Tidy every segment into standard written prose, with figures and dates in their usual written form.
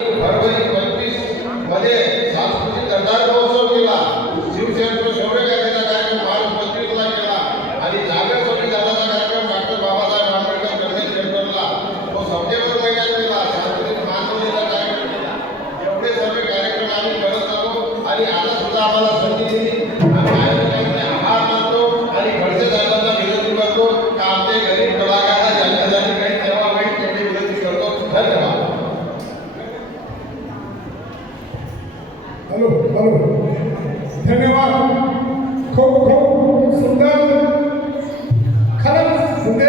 February 25 मध्ये सांस्कृतिक दरबार महोत्सव केला. शिवसेनेचा शौर्य गाथेचा कार्यक्रम मार्च 25 ला केला आणि जागेसाठी दादाचा कार्यक्रम डॉक्टर बाबासाहेब आंबेडकर कन्या सेंटरला तो सप्टेंबर महिन्यात केला. सांस्कृतिक मानवतेचा कार्यक्रम केला. एवढे सर्व कार्यक्रम आम्ही करत आहोत आणि आता सुद्धा आम्हाला संधी दिली. आम्ही आयोजकांचे आभार मानतो आणि खडसे साहेबांना विनंती करतो की आमचे गरीब कलाकारांना ज्यांच्यासाठी काही सेवा होईल तेवढी विनंती करतो. धन्यवाद. हॅलो धन्यवाद. खूप खूप सुंदर. खरंच म्हणजे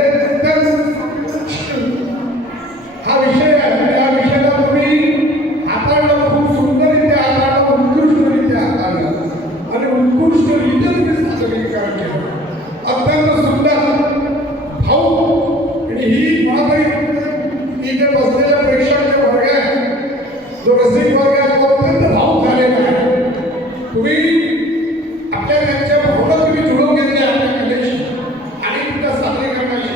हा विषय आहे. या विषयाला तुम्ही हाताळलं, खूप सुंदररित्या हाताळलं, उत्कृष्टरित्या हाताळलं आणि उत्कृष्टरित्या तुम्ही सादरीकरण केलं. अत्यंत सुंदर भाऊ. आणि ही मला तरी इथे बसलेल्या प्रेक्षक वर्ग आहे, जो रसिक वर्ग आहे, तो अत्यंत भाऊ झालेला आहे. तुम्ही आपल्या त्यांच्या भावना तुम्ही जुळवून घेतले आपल्या कलेशी आणि तुमच्या सादरीकरणाशी.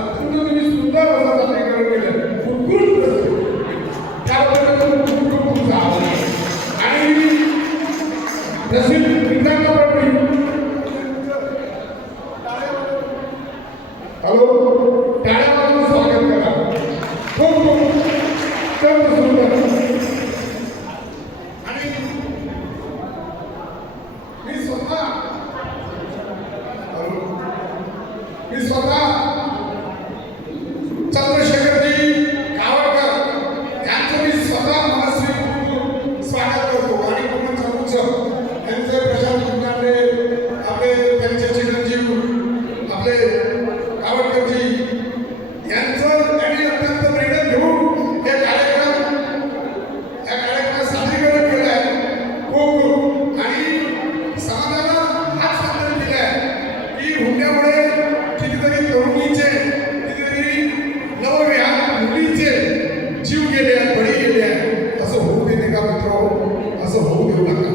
अत्यंत तुम्ही सुंदर असं सादरीकरण केलं, उत्कृष्ट. त्याबद्दल खूप खूप तुमचा आभार आहे. आणि रसिक मित्रांना पण हॅलो टाळ्या वाजवून स्वागत करा. खूप खूप अत्यंत सुंदर. मी स्वतः चंद्रशेखरजी गावडकर यांचं मी स्वतः मनस्वी स्वागत करतो. आणि पूर्ण चमूचं यांचे प्रशांत कुलकर्णी, आपले त्यांचे चिरंजीव आपले गावडकरजी यांचं त्यांनी अत्यंत प्रेरणा घेऊन हे कार्यक्रम या कार्यक्रमात सादरीकरण केलं आहे. खूप आणि समाजाला हाच संदेश दिला आहे की हुंड्यामुळे कितीतरी तरुणीचे, कितीतरी नवविवाह मुलीचे जीव गेले आहेत, बळी गेले आहेत. असं होऊ दे का मित्र? असं होऊ देऊ नका.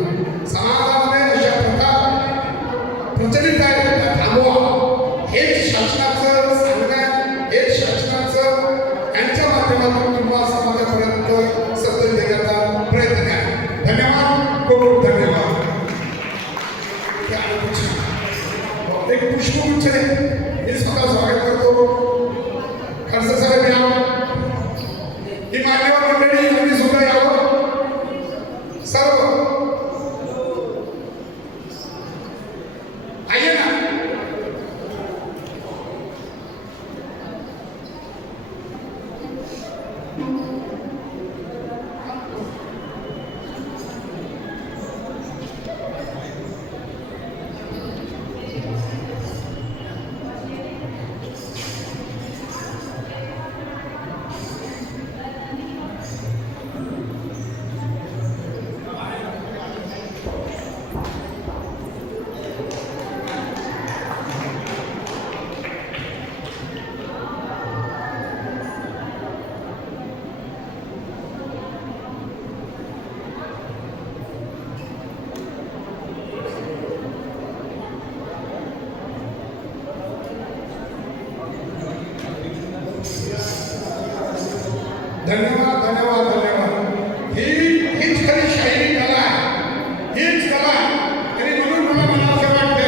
समाजामध्ये अशा प्रथा प्रचलित आहेत, त्या थांबवा. हेच शासनाचं सांगणं आहे, हेच शासनाचं यांच्या माध्यमातून तुम्हाला समाजापर्यंत सत्य देण्याचा प्रयत्न आहे. धन्यवाद. खूप खूप धन्यवाद. एक पुष्पगुच्छ मी स्वतः स्वागत करतो. खडसे साहेब या, ही मान्यवर मंडळी यांनी सुद्धा यावं. सर्व आहे ना. धन्यवाद धन्यवाद धन्यवाद. हीच खरी शाहिरी कला आहे, हीच कला. आणि म्हणून मला म्हणावं वाटते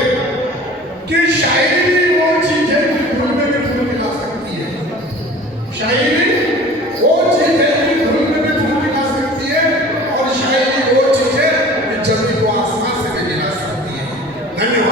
की शायरी वो चीज है कि धुन में भी धुन मिला सकती है. शायरी वो चीज है कि धुन में भी धुन मिला सकती है और शायरी वो चीज है कि जमीन को आसमान से भी मिला सकती है. धन्यवाद.